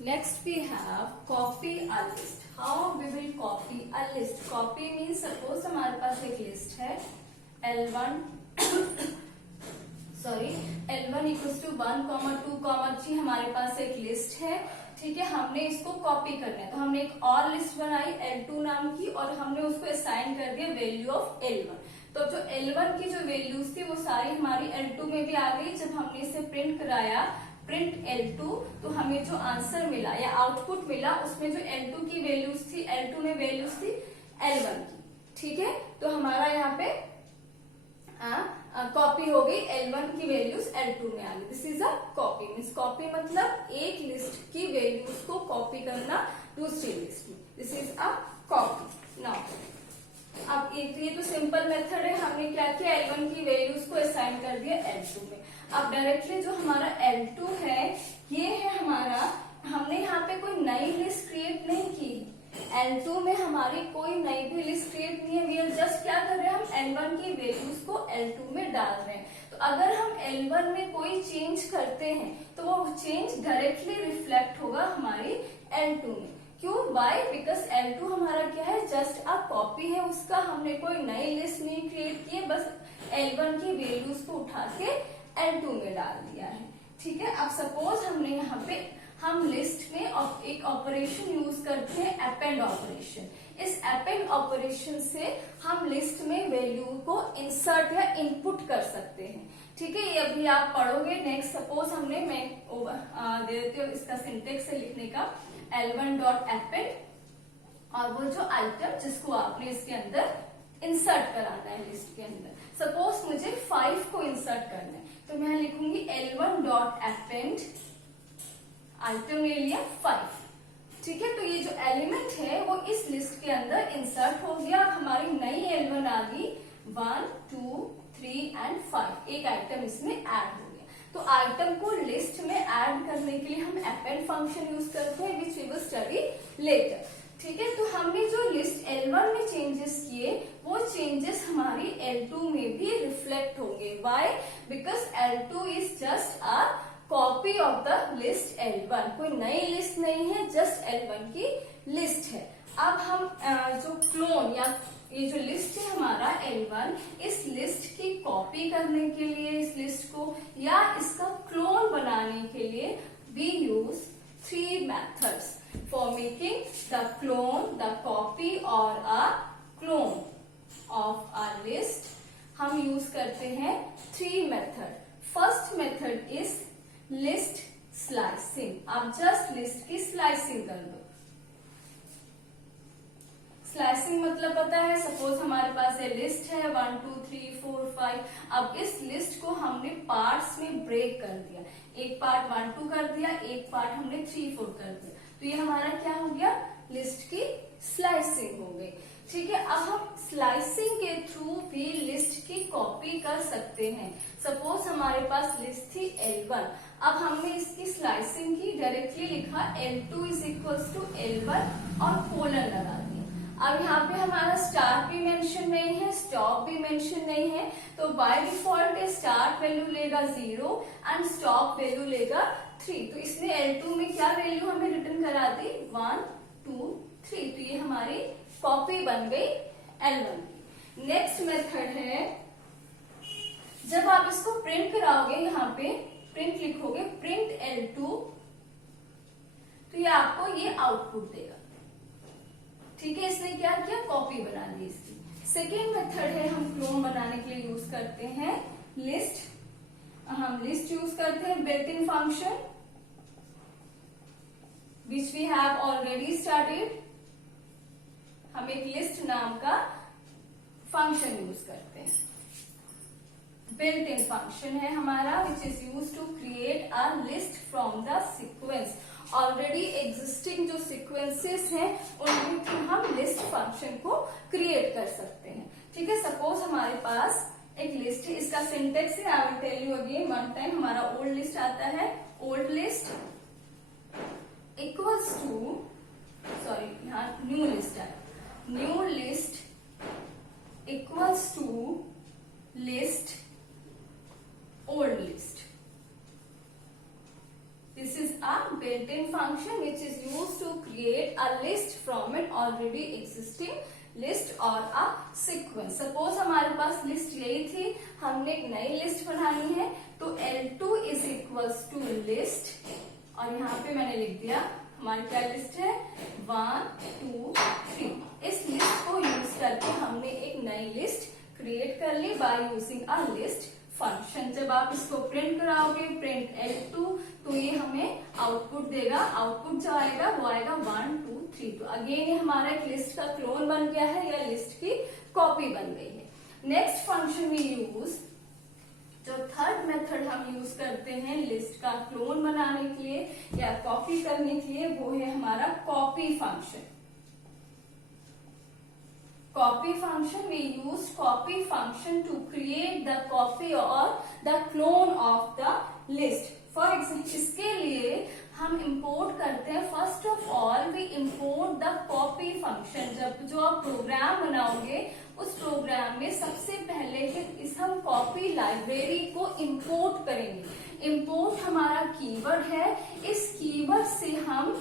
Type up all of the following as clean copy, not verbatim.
Next we have copy a list. How we will copy a list? Copy means suppose हमारे पास एक list है L1 L1 equals to 1, 2, 3 हमारे पास एक list है. ठीक है, हमने इसको कॉपी करना है तो हमने एक और लिस्ट बनाई L2 नाम की और हमने उसको असाइन कर दिया वैल्यू ऑफ L1. तो जो L1 की जो वैल्यूज थी वो सारी हमारी L2 में भी आ गई. जब हमने इसे प्रिंट कराया प्रिंट L2 तो हमें जो आंसर मिला या आउटपुट मिला उसमें जो L2 की वैल्यूज थी L2 में वैल्यूज थी L1 की. ठीक है, तो हमारा यहाँ पे कॉपी हो गई L1 की वैल्यूज L2 में आ गई. This is a copy. Means copy मतलब एक लिस्ट की वैल्यूज को कॉपी करना दूसरी लिस्ट में. This is a copy. Now अब ये तो सिंपल मेथड है. हमने क्या किया L1 की वैल्यूज को असाइन कर दिया L2 में. अब डायरेक्टली जो हमारा L2 है ये है हमारा, हमने यहाँ पे कोई नई लिस्ट क्रिएट नहीं की. L2 में हमारी कोई नई भी लिस्ट क्रिएट नहीं है. वी आर जस्ट क्या कर रहे हैं, हम L1 की वैल्यूज को L2 में डाल रहे हैं. तो अगर हम L1 में कोई चेंज करते हैं तो वो चेंज डायरेक्टली रिफ्लेक्ट होगा हमारी L2 में. क्यों? वाई? बिकॉज L2 हमारा क्या है, जस्ट अ कॉपी है उसका. हमने कोई नई लिस्ट नहीं क्रिएट की है, बस L1 की वैल्यूज को उठा के L2 में डाल दिया है. ठीक है, अब सपोज हमने यहाँ पे हम लिस्ट में एक ऑपरेशन यूज करते हैं अपेंड ऑपरेशन. इस अपेंड ऑपरेशन से हम लिस्ट में वैल्यू को इंसर्ट या इनपुट कर सकते हैं. ठीक है, ये अभी आप पढ़ोगे नेक्स्ट. सपोज हमने मैं दे देती हूँ इसका सिंटेक्स से लिखने का L1 डॉट अपेंड और वो जो आइटम जिसको आपने इसके अंदर इंसर्ट कराना है लिस्ट के अंदर. सपोज मुझे 5 को इंसर्ट करना है तो मैं लिखूंगी L1 डॉट अपेंड आइटम ले लिया 5. ठीक है, तो ये जो एलिमेंट है वो इस लिस्ट के अंदर इंसर्ट हो गया. हमारी नई L1 आ गई 1, 2, 3 एंड 5. एक आइटम इसमें ऐड हो गया. तो आइटम को लिस्ट में ऐड करने के लिए हम अपेंड फंक्शन यूज करते हैं which we will study later. ठीक है, तो हमने जो लिस्ट L1 में चेंजेस किए वो चेंजेस हमारी L2 में भी रिफ्लेक्ट होंगे. Why? Because L2 is just a copy of the list L1. कोई नई लिस्ट नहीं है, जस्ट L1 की लिस्ट है. अब हम जो क्लोन या ये जो लिस्ट है हमारा L1, इस लिस्ट की कॉपी करने के लिए इस लिस्ट को या इसका क्लोन बनाने के लिए we use 3 methods for making the clone, the copy or a clone of a list. हम यूज करते हैं 3 method. First method is list slicing. आप जस्ट लिस्ट की स्लाइसिंग कर दो. स्लाइसिंग मतलब पता है, सपोज हमारे पास ये लिस्ट है 1, 2, 3, 4, 5. अब इस लिस्ट को हमने पार्ट्स में ब्रेक कर दिया. एक पार्ट 1, 2 कर दिया, एक पार्ट हमने 3, 4 कर दिया. तो ये हमारा क्या हो गया, लिस्ट की स्लाइसिंग हो गई. ठीक है, अब हम स्लाइसिंग के थ्रू भी लिस्ट की कॉपी कर सकते हैं. सपोज हमारे पास लिस्ट थी L1. अब हमने इसकी स्लाइसिंग की, डायरेक्टली लिखा L2 is equals to L1 और कोलन लगा दिया. अब यहाँ पे हमारा स्टार्ट भी मेंशन नहीं है, स्टॉप भी मेंशन नहीं है. तो बाय डिफॉल्ट स्टार्ट वैल्यू लेगा 0 एंड स्टॉप वैल्यू लेगा 3. तो इसने L2 में क्या वैल्यू हमें रिटर्न करा दी, 1, 2, 3. तो ये हमारी कॉपी बन गई L1 की. नेक्स्ट मेथड है, जब आप इसको प्रिंट कराओगे, यहाँ पे प्रिंट लिखोगे प्रिंट L2 तो ये आपको ये आउटपुट देगा. ठीक है, इसने क्या किया, कॉपी बना दी इसकी. सेकेंड मेथड है, हम क्लोन बनाने के लिए यूज करते हैं लिस्ट. हम लिस्ट यूज करते हैं built in function which we have already started. हम एक लिस्ट नाम का फंक्शन यूज करते हैं. बिल्ट इन फंक्शन है हमारा which is use to create a list from the sequence. Already existing जो सीक्वेंसेस हैं उनके थ्रू हम लिस्ट फंक्शन को क्रिएट कर सकते हैं. ठीक है, सपोज हमारे पास एक लिस्ट है, इसका सिंटेक्स है, I will tell you again one time. हमारा ओल्ड लिस्ट आता है, old list equals to, sorry यहाँ न्यू लिस्ट है, new list equals to list old list. This is a built-in function which is used to create a list from an already existing list or a sequence. Suppose हमारे पास list यही थी, हमने एक नई list बनानी है, तो L2 is equals to list, और यहाँ पे मैंने लिख दिया हमारी क्या लिस्ट है 1 2 3। इस लिस्ट को यूज करके हमने एक नई लिस्ट क्रिएट कर ली by using a list function. जब आप इसको प्रिंट कराओगे प्रिंट L2, तो ये हमें आउटपुट देगा। आउटपुट जो आएगा वो आएगा 1 2 3। तो अगेन ये हमारा एक लिस्ट का क्लोन बन गया है या लिस्ट की कॉपी बन गई है। नेक्स्ट फंक्शन वी यूज, जो थर्ड मेथड हम यूज करते हैं लिस्ट का क्लोन बनाने के लिए या कॉपी करने के लिए, वो है हमारा copy function. Copy function, we use copy function to create the copy or the clone of the list. For example, इसके लिए हम import करते हैं, first of all we import the copy function। जब जो आप प्रोग्राम बनाओगे उस प्रोग्राम में सबसे पहले इस हम कॉपी लाइब्रेरी को import करेंगे। import हमारा कीवर्ड है, इस कीवर्ड से हम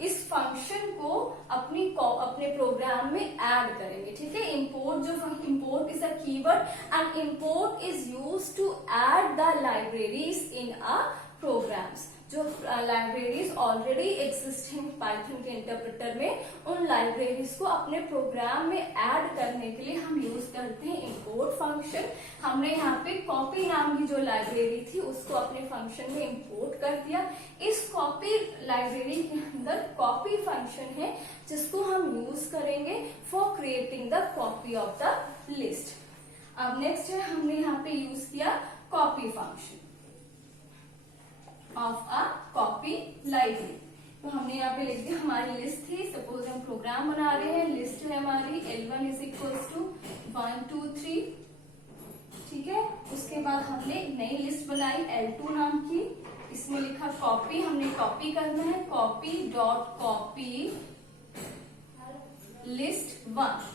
इस फंक्शन को अपने प्रोग्राम में ऐड करेंगे। ठीक है, इंपोर्ट जो import is a keyword and import is used to add the libraries in a programs. जो लाइब्रेरीज ऑलरेडी एग्जिस्टिंग पाइथन के इंटरप्रेटर में, उन लाइब्रेरीज को अपने प्रोग्राम में ऐड करने के लिए हम यूज करते हैं इंपोर्ट फंक्शन। हमने यहाँ पे कॉपी नाम की जो लाइब्रेरी थी उसको अपने फंक्शन में इंपोर्ट कर दिया। इस कॉपी लाइब्रेरी के अंदर कॉपी फंक्शन है जिसको हम यूज करेंगे for creating the copy of the list. अब नेक्स्ट है, हमने यहाँ पे यूज किया copy function of a copy library. तो हमने यहाँ पे लिख दिया हमारी लिस्ट थी, सपोज हम प्रोग्राम बना रहे हैं, लिस्ट है हमारी L1 इज इक्वल्स टू 1 2 3। ठीक है, उसके बाद हमने एक नई लिस्ट बनाई L2 नाम की, इसमें लिखा कॉपी, हमने कॉपी करना है, copy dot copy list 1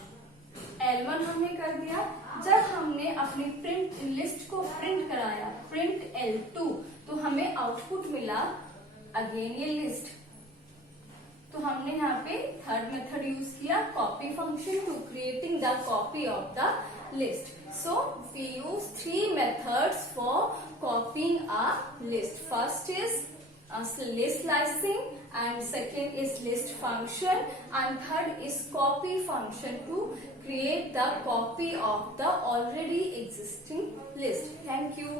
L1 हमने कर दिया। जब हमने अपनी प्रिंट लिस्ट को प्रिंट कराया प्रिंट L2, तो हमें आउटपुट मिला अगेन ये लिस्ट। तो हमने यहाँ पे थर्ड मेथड यूज किया copy function to creating the copy of the list. So we use 3 methods for copying a list. First is list slicing, and second is list function, and third is copy function to create the copy of the already existing list. Thank you.